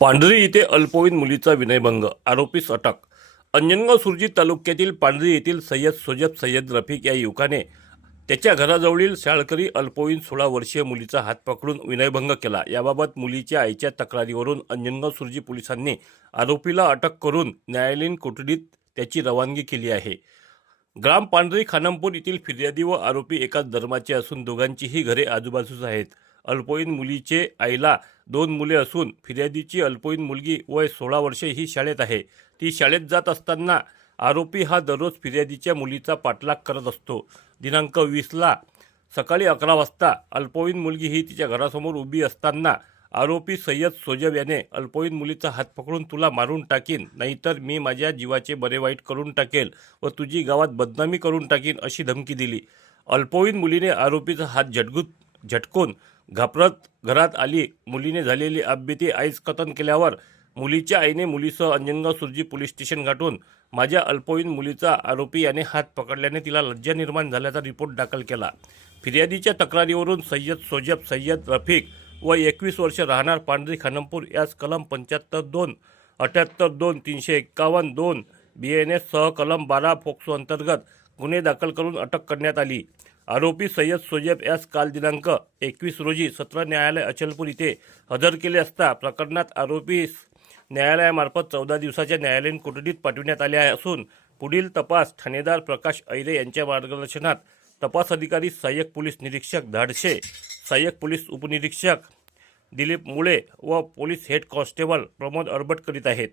पांढरी इथे अल्पवयीन मुलीचा विनयभंग आरोपीस अटक अंजनगाव सुरजी तालुक्यातील पांढरी येथील सय्यद सोजब सय्यद रफिक या युवकाने त्याच्या घराजवळील शाळकरी अल्पवयीन सोळा वर्षीय मुलीचा हात पकडून विनयभंग केला. याबाबत मुलीच्या आईच्या तक्रारीवरून अंजनगाव सुरजी पोलिसांनी आरोपीला अटक करून न्यायालयीन कोठडीत त्याची रवानगी केली आहे. ग्राम पांढरी खानमपूर येथील फिर्यादी व आरोपी एकाच धर्माचे असून दोघांचीही घरे आजूबाजूच आहेत. अल्पवयीन मुलीचे आईला दोन मुले असून फिर्यादीची अल्पवयीन मुलगी वय सोळा वर्षे ही शाळेत आहे. ती शाळेत जात असताना आरोपी हा दररोज फिर्यादीच्या मुलीचा पाठलाग करत असतो. दिनांक वीसला सकाळी अकरा वाजता अल्पवयीन मुलगी ही तिच्या घरासमोर उभी असताना आरोपी सय्यद सोजब याने अल्पवयीन मुलीचा हात पकडून तुला मारून टाकीन नाहीतर मी माझ्या जीवाचे बरे वाईट करून टाकेल व तुझी गावात बदनामी करून टाकीन अशी धमकी दिली. अल्पवयीन मुलीने आरोपीचा हात झटगूत झटकून घाबरत घरात आली. मुलीने झालेली अब्यती आईच कथन केल्यावर मुलीच्या आईने मुलीसह अंजनगाव सुरजी पोलीस स्टेशन गाठून माझ्या अल्पवयीन मुलीचा आरोपी याने हात पकडल्याने तिला लज्जा निर्माण झाल्याचा रिपोर्ट दाखल केला. फिर्यादीच्या तक्रारीवरून सय्यद सोजब सय्यद रफिक व एकवीस वर्ष राहणार पांढरी खानमपूर यास कलम पंच्याहत्तर दोन अठ्याहत्तर दोन तीनशे एक्कावन्न दोन बी एन एस सह कलम बारा फोक्सो अंतर्गत गुन्हे दाखल करून अटक करण्यात आली. आरोपी सय्यद सोजेब यास काल दिनांक एकवीस रोजी सत्र न्यायालय अचलपूर इथे हजर केले असता प्रकरणात आरोपीस न्यायालयामार्फत चौदा दिवसाच्या न्यायालयीन कोठडीत पाठविण्यात आले आहे असून पुढील तपास ठाणेदार प्रकाश ऐरे यांच्या मार्गदर्शनात तपास अधिकारी सहाय्यक पोलीस निरीक्षक धाडशे सहाय्यक पोलीस उपनिरीक्षक दिलीप मुळे व police head constable Pramod Arbat करीत आहेत.